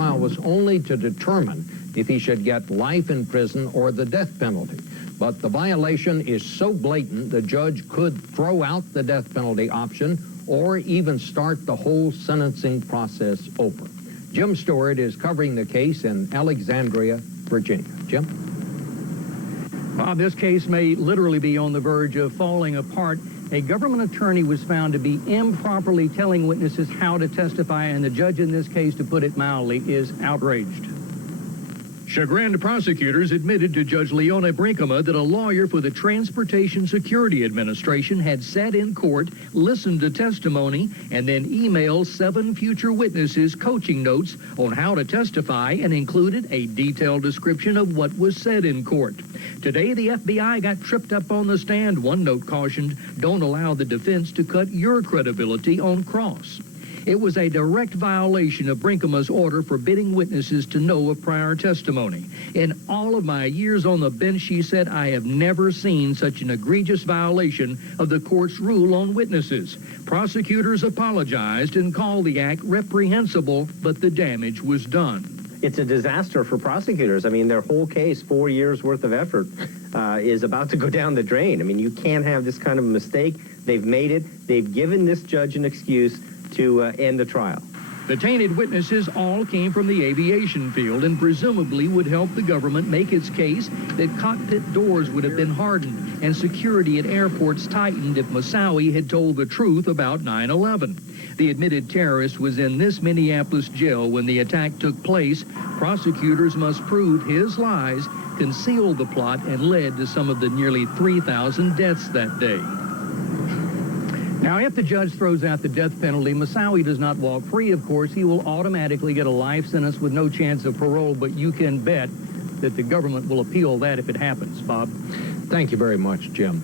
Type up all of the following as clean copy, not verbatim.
trial was only to determine if he should get life in prison or the death penalty. But the violation is so blatant, the judge could throw out the death penalty option or even start the whole sentencing process over. Jim Stewart is covering the case in Alexandria, Virginia. Jim? Bob, this case may literally be on the verge of falling apart. A government attorney was found to be improperly telling witnesses how to testify, and the judge in this case, to put it mildly, is outraged. Chagrined prosecutors admitted to Judge Leona Brinkema that a lawyer for the Transportation Security Administration had sat in court, listened to testimony, and then emailed 7 future witnesses coaching notes on how to testify and included a detailed description of what was said in court. Today, the FBI got tripped up on the stand. One note cautioned, "Don't allow the defense to cut your credibility on cross." It was a direct violation of Brinkema's order forbidding witnesses to know of prior testimony. In all of my years on the bench, she said, I have never seen such an egregious violation of the court's rule on witnesses. Prosecutors apologized and called the act reprehensible, but the damage was done. It's a disaster for prosecutors. I mean, their whole case, 4 years worth of effort, is about to go down the drain. I mean, you can't have this kind of mistake. They've made it. They've given this judge an excuse to end the trial. The tainted witnesses all came from the aviation field and presumably would help the government make its case that cockpit doors would have been hardened and security at airports tightened if Moussaoui had told the truth about 9/11. The admitted terrorist was in this Minneapolis jail when the attack took place. Prosecutors must prove his lies concealed the plot and led to some of the nearly 3,000 deaths that day. Now, if the judge throws out the death penalty, Moussaoui does not walk free, of course. He will automatically get a life sentence with no chance of parole, but you can bet that the government will appeal that if it happens. Bob? Thank you very much, Jim.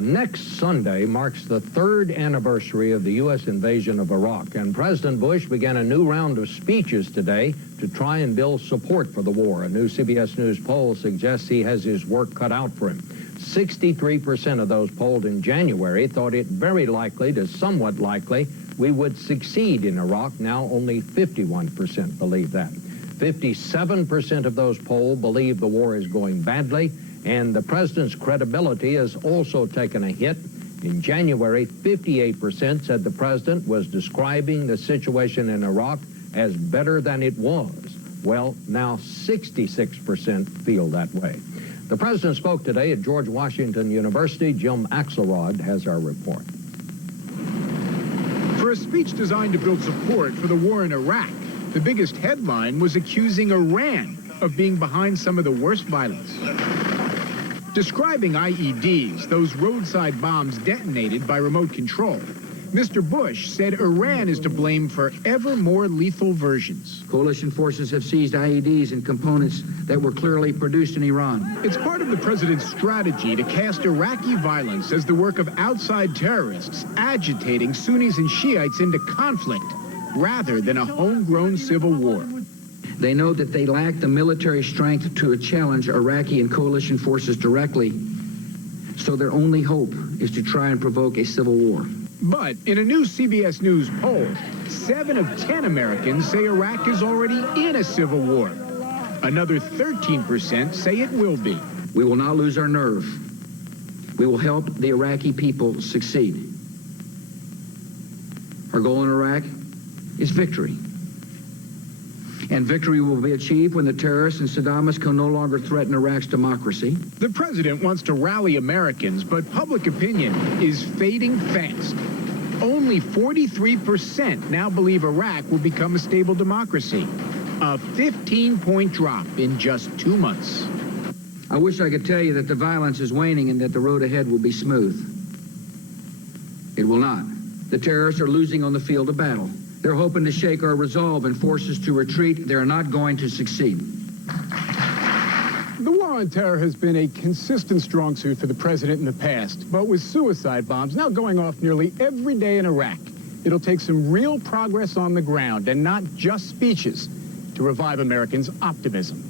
Next Sunday marks the 3rd anniversary of the U.S. invasion of Iraq, and President Bush began a new round of speeches today to try and build support for the war. A new CBS News poll suggests he has his work cut out for him. 63% of those polled in January thought it very likely to somewhat likely we would succeed in Iraq. Now only 51% believe that. 57% of those polled believe the war is going badly, and the president's credibility has also taken a hit. In January, 58% said the president was describing the situation in Iraq as better than it was. Well, now 66% feel that way. The president spoke today at George Washington University. Jim Axelrod has our report. For a speech designed to build support for the war in Iraq, the biggest headline was accusing Iran of being behind some of the worst violence. Describing IEDs, those roadside bombs detonated by remote control, Mr. Bush said Iran is to blame for ever more lethal versions. Coalition forces have seized IEDs and components that were clearly produced in Iran. It's part of the president's strategy to cast Iraqi violence as the work of outside terrorists agitating Sunnis and Shiites into conflict rather than a homegrown civil war. They know that they lack the military strength to challenge Iraqi and coalition forces directly, so their only hope is to try and provoke a civil war. But in a new CBS News poll, 7 of 10 Americans say Iraq is already in a civil war. Another 13% say it will be. We will not lose our nerve. We will help the Iraqi people succeed. Our goal in Iraq is victory. And victory will be achieved when the terrorists and Saddamists can no longer threaten Iraq's democracy. The president wants to rally Americans, but public opinion is fading fast. Only 43% now believe Iraq will become a stable democracy. A 15-point drop in just 2 months. I wish I could tell you that the violence is waning and that the road ahead will be smooth. It will not. The terrorists are losing on the field of battle. They're hoping to shake our resolve and force us to retreat. They're not going to succeed. The war on terror has been a consistent strong suit for the president in the past, but with suicide bombs now going off nearly every day in Iraq, it'll take some real progress on the ground and not just speeches to revive Americans' optimism.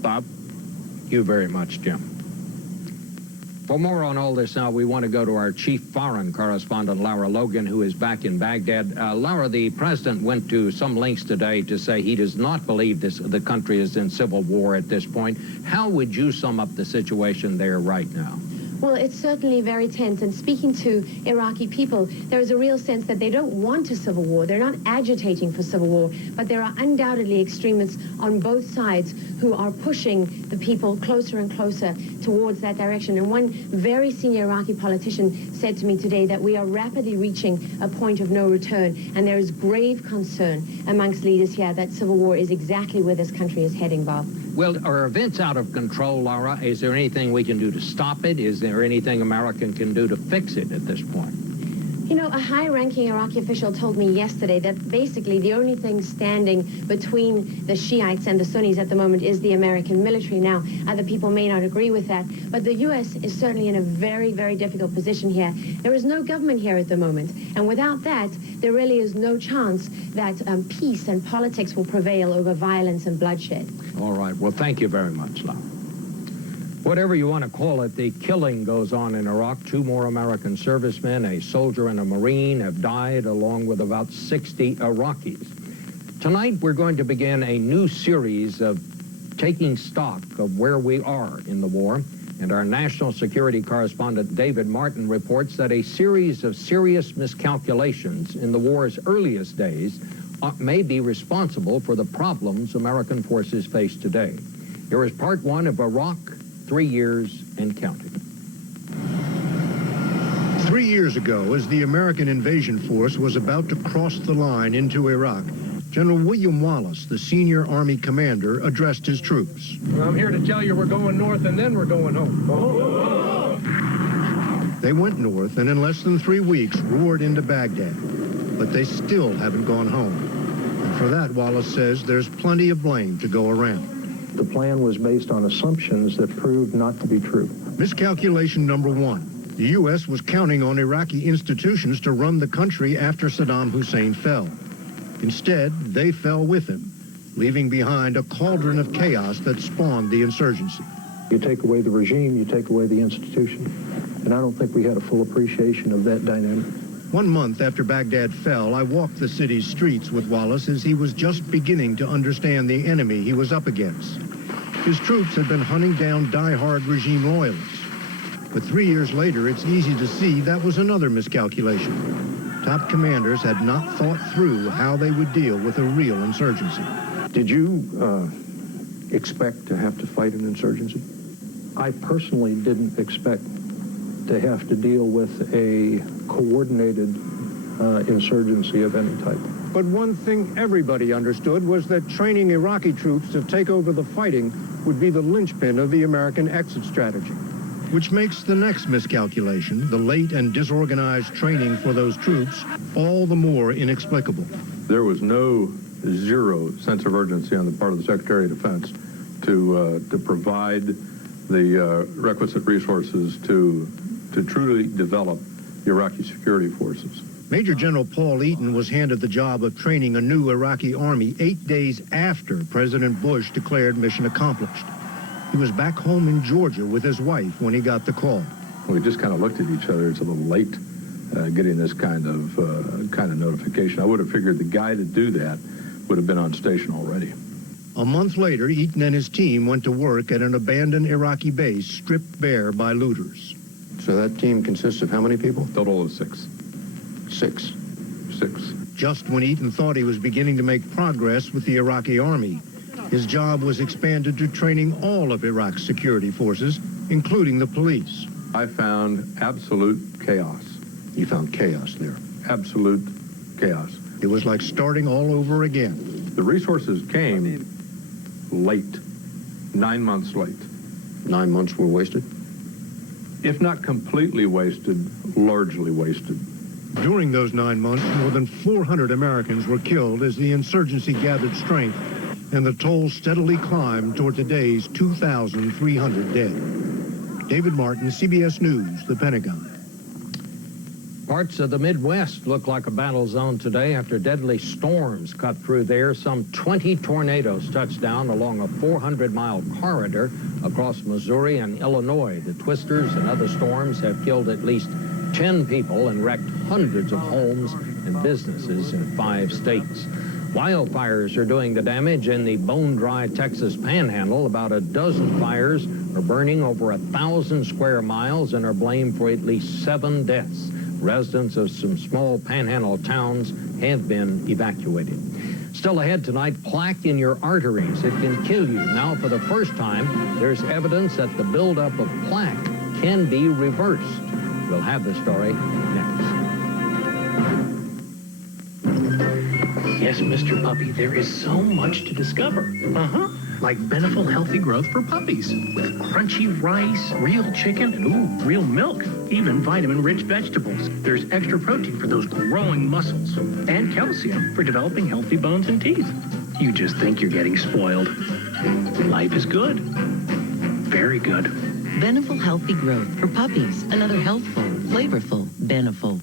Bob? Thank you very much, Jim. For more on all this now, we want to go to our chief foreign correspondent, Laura Logan, who is back in Baghdad. Laura, the president went to some lengths today to say he does not believe the country is in civil war at this point. How would you sum up the situation there right now? Well, it's certainly very tense, and speaking to Iraqi people, there is a real sense that they don't want a civil war. They're not agitating for civil war, but there are undoubtedly extremists on both sides who are pushing the people closer and closer towards that direction. And one very senior Iraqi politician said to me today that we are rapidly reaching a point of no return, and there is grave concern amongst leaders here that civil war is exactly where this country is heading, Bob. Well, are events out of control, Laura? Is there anything we can do to stop it? Is there anything America can do to fix it at this point? You know, a high-ranking Iraqi official told me yesterday that basically the only thing standing between the Shiites and the Sunnis at the moment is the American military. Now, other people may not agree with that, but the U.S. is certainly in a very, very difficult position here. There is no government here at the moment, and without that, there really is no chance that peace and politics will prevail over violence and bloodshed. All right. Well, thank you very much, Laura. Whatever you want to call it, the killing goes on in Iraq. 2 more American servicemen, a soldier and a Marine, have died, along with about 60 Iraqis. Tonight, we're going to begin a new series of taking stock of where we are in the war. And our national security correspondent, David Martin, reports that a series of serious miscalculations in the war's earliest days may be responsible for the problems American forces face today. Here is part 1 of Iraq, 3 years and counting. 3 years ago, as the American invasion force was about to cross the line into Iraq, General William Wallace, the senior Army commander, addressed his troops. I'm here to tell you we're going north and then we're going home. They went north and in less than 3 weeks roared into Baghdad, but they still haven't gone home. And for that, Wallace says there's plenty of blame to go around. The plan was based on assumptions that proved not to be true. Miscalculation number 1. The U.S. was counting on Iraqi institutions to run the country after Saddam Hussein fell. Instead, they fell with him, leaving behind a cauldron of chaos that spawned the insurgency. You take away the regime, you take away the institution, and I don't think we had a full appreciation of that dynamic. 1 month after Baghdad fell, I walked the city's streets with Wallace as he was just beginning to understand the enemy he was up against. His troops had been hunting down die-hard regime loyalists. But 3 years later, it's easy to see that was another miscalculation. Top commanders had not thought through how they would deal with a real insurgency. Did you expect to have to fight an insurgency? I personally didn't expect to have to deal with a coordinated insurgency of any type. But one thing everybody understood was that training Iraqi troops to take over the fighting would be the linchpin of the American exit strategy. Which makes the next miscalculation, the late and disorganized training for those troops, all the more inexplicable. There was zero sense of urgency on the part of the Secretary of Defense to provide the requisite resources to truly develop the Iraqi security forces. Major General Paul Eaton was handed the job of training a new Iraqi army 8 days after President Bush declared mission accomplished. He was back home in Georgia with his wife when he got the call. We just kind of looked at each other. It's a little late getting this kind of notification. I would have figured the guy to do that would have been on station already. A month later, Eaton and his team went to work at an abandoned Iraqi base stripped bare by looters. So that team consists of how many people? Total of 6. 6. 6. Just when Eaton thought he was beginning to make progress with the Iraqi army, his job was expanded to training all of Iraq's security forces, including the police. I found absolute chaos. You found chaos there. Absolute chaos. It was like starting all over again. The resources came late, 9 months late. 9 months were wasted? If not completely wasted, largely wasted. During those 9 months, more than 400 Americans were killed as the insurgency gathered strength, and the toll steadily climbed toward today's 2,300 dead. David Martin, CBS News, the Pentagon. Parts of the Midwest look like a battle zone today after deadly storms cut through there. Some 20 tornadoes touched down along a 400-mile corridor across Missouri and Illinois. The twisters and other storms have killed at least 10 people and wrecked hundreds of homes and businesses in 5 states. Wildfires are doing the damage in the bone-dry Texas Panhandle. About a dozen fires are burning over 1,000 square miles and are blamed for at least 7 deaths. Residents of some small Panhandle towns have been evacuated. Still ahead tonight, plaque in your arteries. It can kill you. Now, for the first time, there's evidence that the buildup of plaque can be reversed. We'll have the story next. Yes, Mr. Puppy, there is so much to discover. Like Beneful Healthy Growth for puppies, with crunchy rice, real chicken, and real milk. Even vitamin-rich vegetables. There's extra protein for those growing muscles, and calcium for developing healthy bones and teeth. You just think you're getting spoiled. Life is good. Very good. Beneful Healthy Growth for puppies. Another healthful, flavorful Beneful.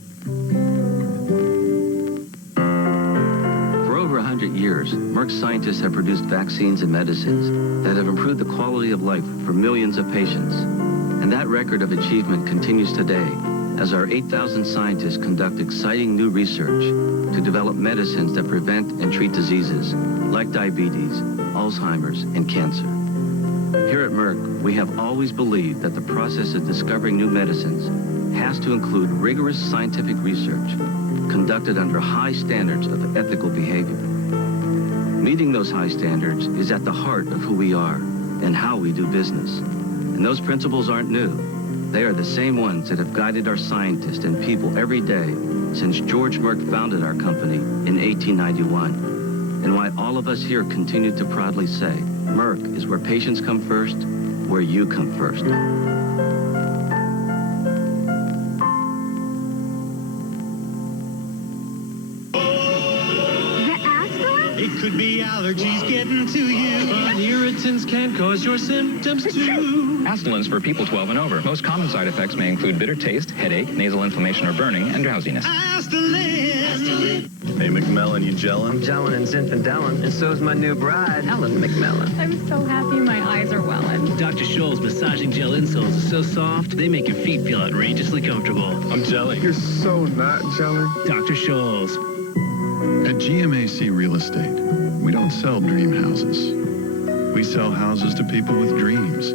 100 years, Merck scientists have produced vaccines and medicines that have improved the quality of life for millions of patients. And that record of achievement continues today as our 8,000 scientists conduct exciting new research to develop medicines that prevent and treat diseases like diabetes, Alzheimer's, and cancer. Here at Merck, we have always believed that the process of discovering new medicines has to include rigorous scientific research conducted under high standards of ethical behavior. Meeting those high standards is at the heart of who we are and how we do business. And those principles aren't new. They are the same ones that have guided our scientists and people every day since George Merck founded our company in 1891. And why all of us here continue to proudly say, Merck is where patients come first, where you come first. It could be allergies getting to you, but irritants can cause your symptoms too. Astelins for people 12 and over. Most common side effects may include bitter taste, headache, nasal inflammation or burning, and drowsiness. Astelin. Hey, McMillan, you gelling? I'm gelling and Zinfandellin, and so's my new bride, Helen McMillan. I'm so happy my eyes are welling. Dr. Scholl's massaging gel insoles are so soft, they make your feet feel outrageously comfortable. I'm gelling. You're so not gelling. Dr. Scholl's. At GMAC Real Estate, we don't sell dream houses. We sell houses to people with dreams.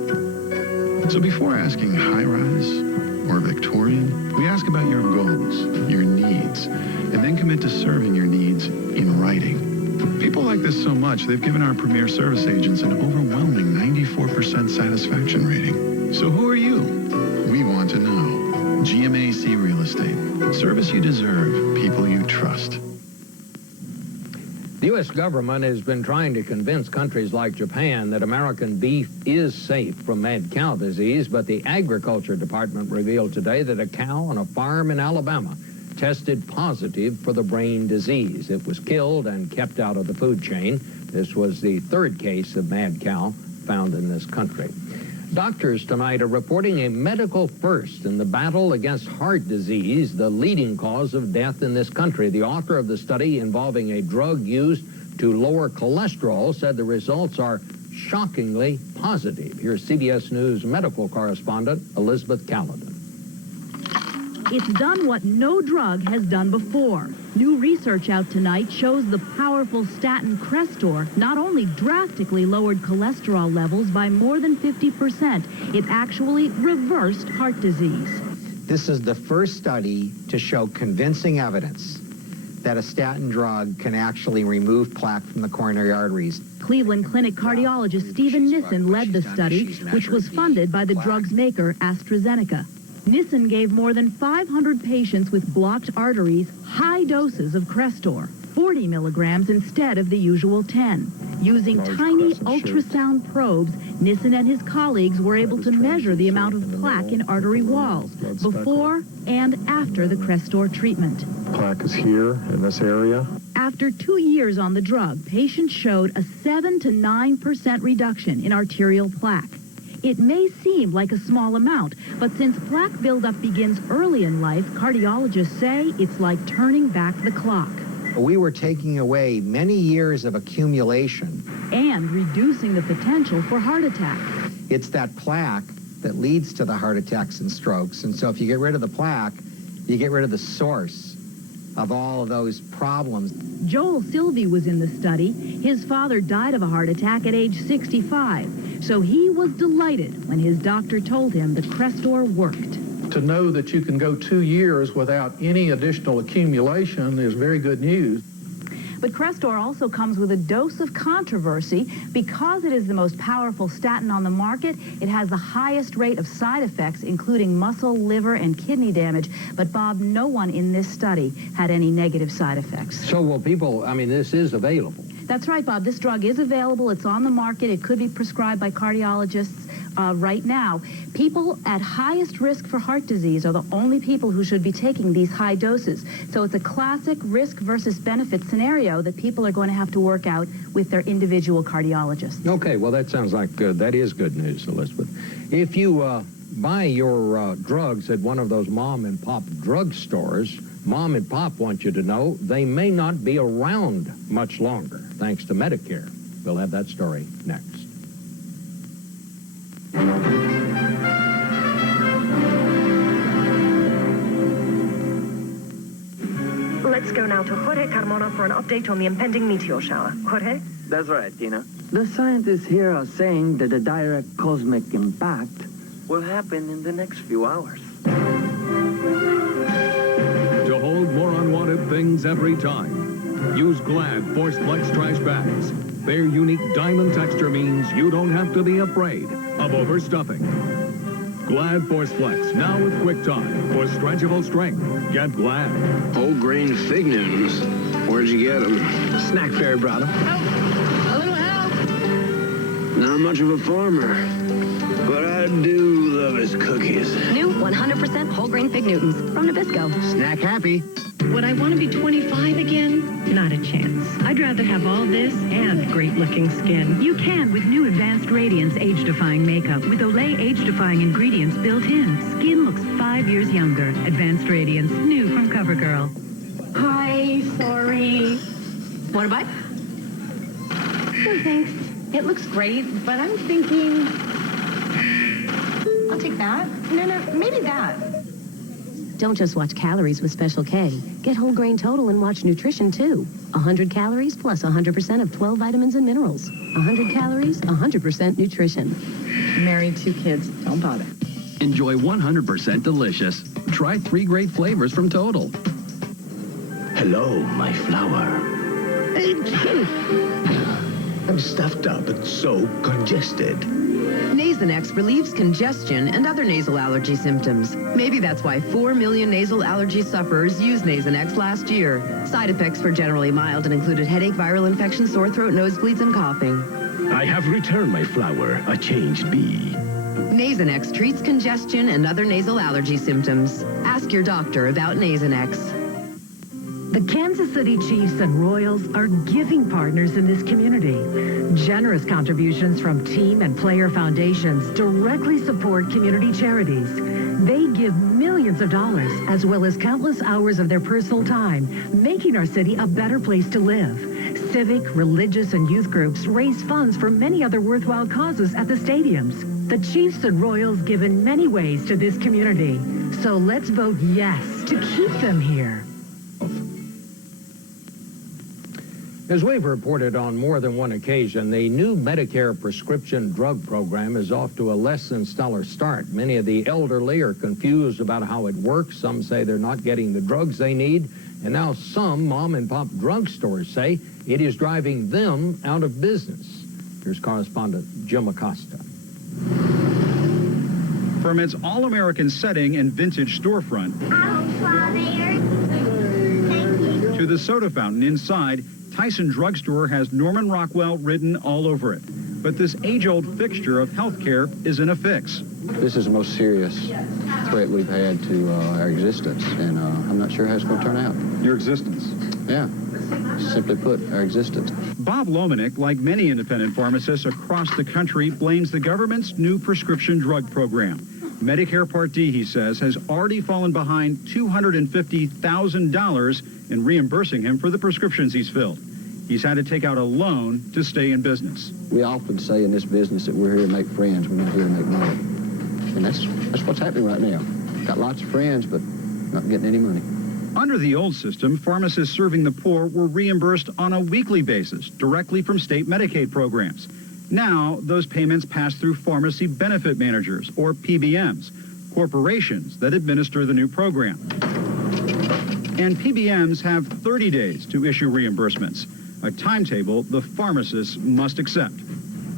So before asking high-rise or Victorian, we ask about your goals, your needs, and then commit to serving your needs in writing. People like this so much, they've given our premier service agents an overwhelming 94% satisfaction rating. So who are you? We want to know. GMAC Real Estate. Service you deserve, people you trust. The U.S. government has been trying to convince countries like Japan that American beef is safe from mad cow disease, but the Agriculture Department revealed today that a cow on a farm in Alabama tested positive for the brain disease. It was killed and kept out of the food chain. This was the 3rd case of mad cow found in this country. Doctors tonight are reporting a medical first in the battle against heart disease, the leading cause of death in this country. The author of the study involving a drug used to lower cholesterol said the results are shockingly positive. Here's CBS News medical correspondent Elizabeth Callahan. It's done what no drug has done before. New research out tonight shows the powerful statin Crestor not only drastically lowered cholesterol levels by more than 50%, it actually reversed heart disease. This is the first study to show convincing evidence that a statin drug can actually remove plaque from the coronary arteries. Cleveland Clinic cardiologist Stephen Nissen led the study, which was funded by the drug's maker, AstraZeneca. Nissen gave more than 500 patients with blocked arteries high doses of Crestor, 40 milligrams instead of the usual 10. Using tiny ultrasound probes, Nissen and his colleagues were able to measure the amount of plaque in artery walls before and after the Crestor treatment. Plaque is here in this area. After 2 years on the drug, patients showed a 7 to 9% reduction in arterial plaque. It may seem like a small amount, but since plaque buildup begins early in life, cardiologists say it's like turning back the clock. We were taking away many years of accumulation. And reducing the potential for heart attack. It's that plaque that leads to the heart attacks and strokes. And so if you get rid of the plaque, you get rid of the source of all of those problems. Joel Silvey was in the study. His father died of a heart attack at age 65. So he was delighted when his doctor told him the Crestor worked. To know that you can go 2 years without any additional accumulation is very good news. But Crestor also comes with a dose of controversy. Because it is the most powerful statin on the market, it has the highest rate of side effects, including muscle, liver, and kidney damage. But, Bob, no one in this study had any negative side effects. So will people, I mean, this is available. That's right, Bob. This drug is available. It's on the market. It could be prescribed by cardiologists right now. People at highest risk for heart disease are the only people who should be taking these high doses. So it's a classic risk versus benefit scenario that people are going to have to work out with their individual cardiologists. Okay, well, that sounds like that is good news, Elizabeth. If you buy your drugs at one of those mom-and-pop drugstores, Mom and Pop want you to know they may not be around much longer, thanks to Medicare. We'll have that story next. Let's go now to Jorge Carmona for an update on the impending meteor shower. Jorge? That's right, Tina. The scientists here are saying that a direct cosmic impact will happen in the next few hours. To hold more unwanted things every time, use Glad Force Flex trash bags. Their unique diamond texture means you don't have to be afraid of overstuffing. Glad Force Flex, now with QuickTime for stretchable strength. Get Glad. Whole grain fig Newtons. Where'd you get them? Snack Fairy brought them. Help! A little help! Not much of a farmer, but I do love his cookies. New 100% whole grain fig Newtons from Nabisco. Snack happy. Would I want to be 25 again? Not a chance. I'd rather have all this and great-looking skin. You can with new Advanced Radiance age-defying makeup with Olay age-defying ingredients built in. Skin looks 5 years younger. Advanced Radiance, new from CoverGirl. Hi, sorry. Want a bite? No, thanks. It looks great, but I'm thinking... I'll take that. No, maybe that. Don't just watch calories with Special K. Get whole grain total and watch nutrition, too. 100 calories plus 100% of 12 vitamins and minerals. 100 calories, 100% nutrition. Married, 2 kids. Don't bother. Enjoy 100% delicious. Try 3 great flavors from Total. Hello, my flower. I'm stuffed up and so congested. Nasonex relieves congestion and other nasal allergy symptoms. Maybe that's why 4 million nasal allergy sufferers used Nasonex last year. Side effects were generally mild and included headache, viral infection, sore throat, nosebleeds, and coughing. I have returned, my flower, a changed bee. Nasonex treats congestion and other nasal allergy symptoms. Ask your doctor about Nasonex. The Kansas City Chiefs and Royals are giving partners in this community. Generous contributions from team and player foundations directly support community charities. They give millions of dollars as well as countless hours of their personal time, making our city a better place to live. Civic, religious, and youth groups raise funds for many other worthwhile causes at the stadiums. The Chiefs and Royals give in many ways to this community. So let's vote yes to keep them here. As we've reported on more than one occasion, the new Medicare prescription drug program is off to a less than stellar start. Many of the elderly are confused about how it works. Some say they're not getting the drugs they need. And now some mom-and-pop drugstores say it is driving them out of business. Here's correspondent Jim Acosta. From its all-American setting and vintage storefront to the soda fountain inside, Tyson Drugstore has Norman Rockwell written all over it. But this age-old fixture of healthcare is in a fix. This is the most serious threat we've had to our existence, and I'm not sure how it's going to turn out. Your existence? Yeah. simply put, our existence. Bob Lomenick, like many independent pharmacists across the country, blames the government's new prescription drug program. Medicare Part D, he says, has already fallen behind $250,000 in reimbursing him for the prescriptions he's filled. He's had to take out a loan to stay in business. We often say in this business that we're here to make friends, we're not here to make money. And that's what's happening right now. Got lots of friends, but not getting any money. Under the old system, pharmacists serving the poor were reimbursed on a weekly basis, directly from state Medicaid programs. Now, those payments pass through pharmacy benefit managers, or PBMs, corporations that administer the new program. And PBMs have 30 days to issue reimbursements, a timetable the pharmacists must accept.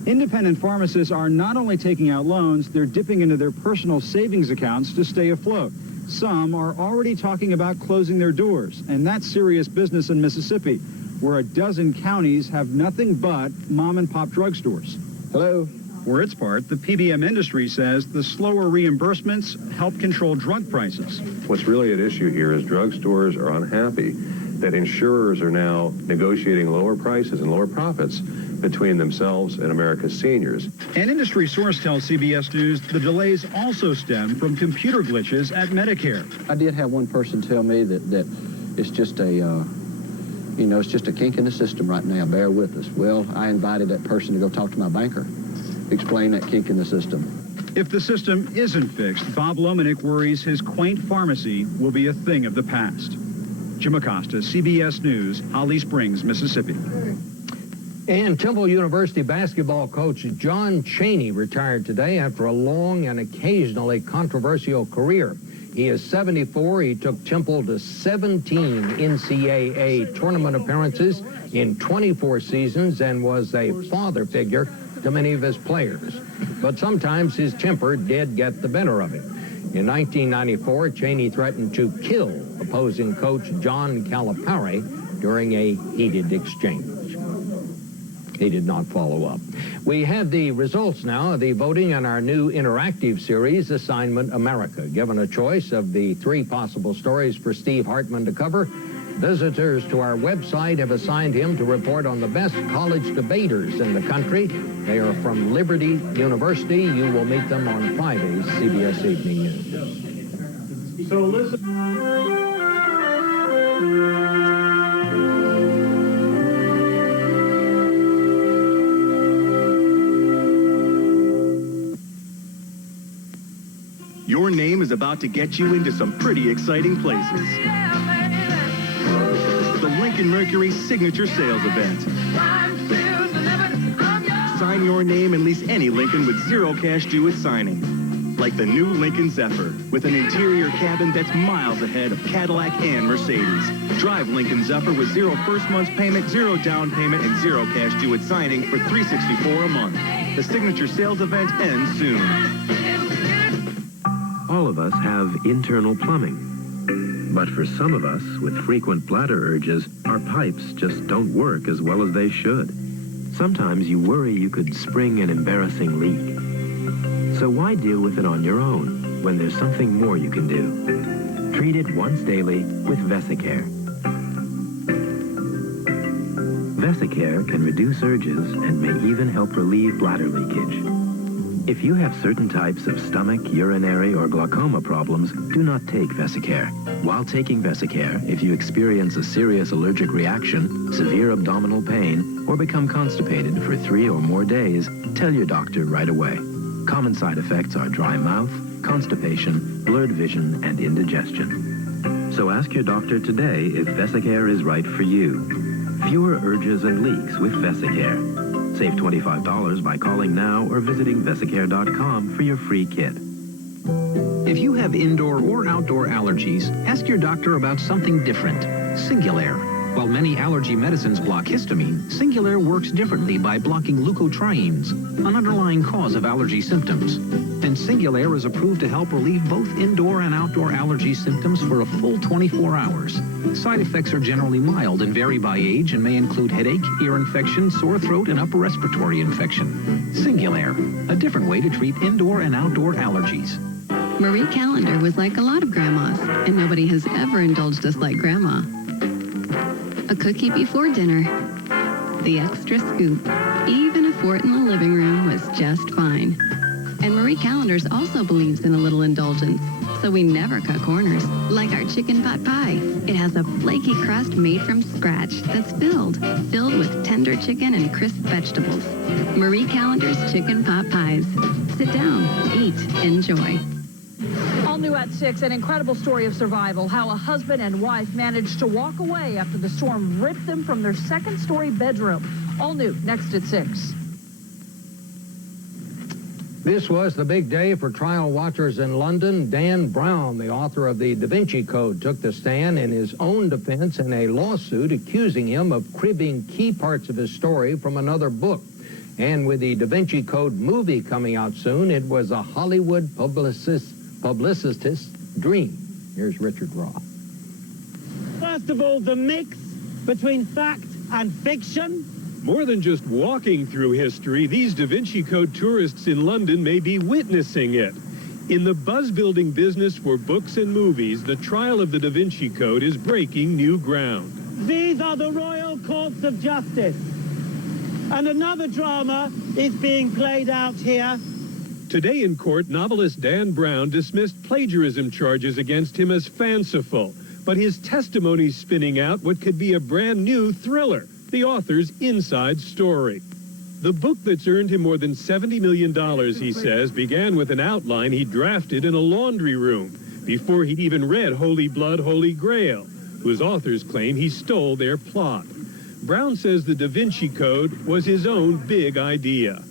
Independent pharmacists are not only taking out loans, they're dipping into their personal savings accounts to stay afloat. Some are already talking about closing their doors, and that's serious business in Mississippi, where a dozen counties have nothing but mom-and-pop drugstores. Hello. For its part, the PBM industry says the slower reimbursements help control drug prices. What's really at issue here is drugstores are unhappy that insurers are now negotiating lower prices and lower profits between themselves and America's seniors. An industry source tells CBS News the delays also stem from computer glitches at Medicare. I did have one person tell me that it's just a, it's just a kink in the system right now. Bear with us. Well, I invited that person to go talk to my banker, explain that kink in the system. If the system isn't fixed, Bob Lomenick worries his quaint pharmacy will be a thing of the past. Jim Acosta, CBS News, Holly Springs, Mississippi. And Temple University basketball coach John Chaney retired today after a long and occasionally controversial career. He is 74. He took Temple to 17 NCAA tournament appearances in 24 seasons and was a father figure to many of his players. But sometimes his temper did get the better of him. In 1994, Chaney threatened to kill opposing coach John Calipari during a heated exchange. He did not follow up. We have the results now of the voting on our new interactive series, Assignment America. Given a choice of the 3 possible stories for Steve Hartman to cover, visitors to our website have assigned him to report on the best college debaters in the country. They are from Liberty University. You will meet them on Friday's CBS Evening News. So listen. Your name is about to get you into some pretty exciting places. The Lincoln Mercury Signature Sales Event. Sign your name and lease any Lincoln with 0 cash due at signing. Like the new Lincoln Zephyr, with an interior cabin that's miles ahead of Cadillac and Mercedes. Drive Lincoln Zephyr with 0 first month's payment, 0 down payment, and 0 cash due at signing for $364 a month. The Signature Sales Event ends soon. All of us have internal plumbing. But for some of us, with frequent bladder urges, our pipes just don't work as well as they should. Sometimes you worry you could spring an embarrassing leak. So why deal with it on your own when there's something more you can do? Treat it once daily with Vesicare. Vesicare can reduce urges and may even help relieve bladder leakage. If you have certain types of stomach, urinary, or glaucoma problems, do not take Vesicare. While taking Vesicare, if you experience a serious allergic reaction, severe abdominal pain, or become constipated for 3 or more days, tell your doctor right away. Common side effects are dry mouth, constipation, blurred vision, and indigestion. So ask your doctor today if Vesicare is right for you. Fewer urges and leaks with Vesicare. Save $25 by calling now or visiting Vesicare.com for your free kit. If you have indoor or outdoor allergies, ask your doctor about something different. Singulair. While many allergy medicines block histamine, Singulair works differently by blocking leukotrienes, an underlying cause of allergy symptoms. And Singulair is approved to help relieve both indoor and outdoor allergy symptoms for a full 24 hours. Side effects are generally mild and vary by age and may include headache, ear infection, sore throat, and upper respiratory infection. Singulair, a different way to treat indoor and outdoor allergies. Marie Callender was like a lot of grandmas, and nobody has ever indulged us like Grandma. a cookie before dinner, the extra scoop. Even a fort in the living room was just fine. And Marie Callender's also believes in a little indulgence, so we never cut corners, like our chicken pot pie. It has a flaky crust made from scratch that's filled with tender chicken and crisp vegetables. Marie Callender's chicken pot pies. Sit down, eat, enjoy. All new at 6, an incredible story of survival, how a husband and wife managed to walk away after the storm ripped them from their second-story bedroom. All new, next at 6. This was the big day for trial watchers in London. Dan Brown, the author of the Da Vinci Code, took the stand in his own defense in a lawsuit accusing him of cribbing key parts of his story from another book. And with the Da Vinci Code movie coming out soon, it was a Hollywood publicist's dream. Here's Richard Roth. First of all, the mix between fact and fiction. More than just walking through history, these Da Vinci Code tourists in London may be witnessing it. In the buzz-building business for books and movies, the trial of the Da Vinci Code is breaking new ground. These are the royal courts of justice. And another drama is being played out here. Today in court, novelist Dan Brown dismissed plagiarism charges against him as fanciful, but his testimony's spinning out what could be a brand new thriller, the author's inside story. The book that's earned him more than $70 million, he says, began with an outline he drafted in a laundry room before he'd even read Holy Blood, Holy Grail, whose authors claim he stole their plot. Brown says the Da Vinci Code was his own big idea.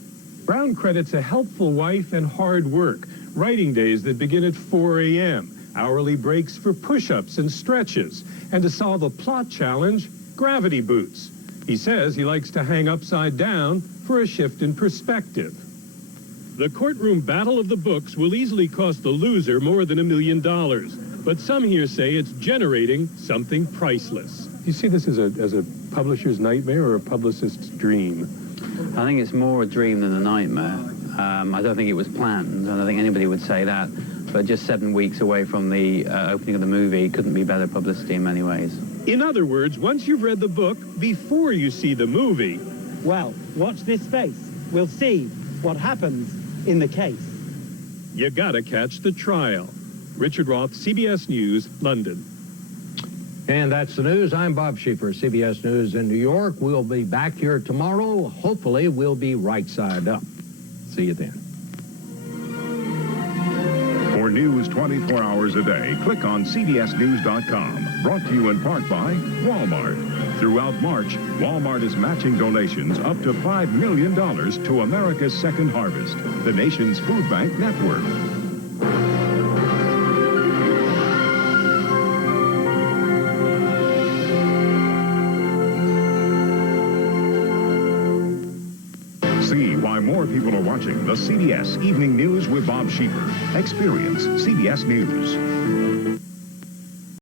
Brown credits a helpful wife and hard work, writing days that begin at 4 a.m., hourly breaks for push-ups and stretches, and to solve a plot challenge, gravity boots. He says he likes to hang upside down for a shift in perspective. The courtroom battle of the books will easily cost the loser more than $1 million, but some here say it's generating something priceless. Do you see this as a publisher's nightmare or a publicist's dream? I think it's more a dream than a nightmare. I don't think it was planned. I don't think anybody would say that. But just 7 weeks away from the opening of the movie couldn't be better publicity in many ways. In other words, once you've read the book, before you see the movie... Well, watch this space. We'll see what happens in the case. You gotta catch the trial. Richard Roth, CBS News, London. And that's the news. I'm Bob Schieffer, CBS News in New York. We'll be back here tomorrow. Hopefully, we'll be right side up. See you then. For news 24 hours a day, click on CBSNews.com. Brought to you in part by Walmart. Throughout March, Walmart is matching donations up to $5 million to America's Second Harvest, the nation's food bank network. See why more people are watching the CBS Evening News with Bob Schieffer. Experience CBS News.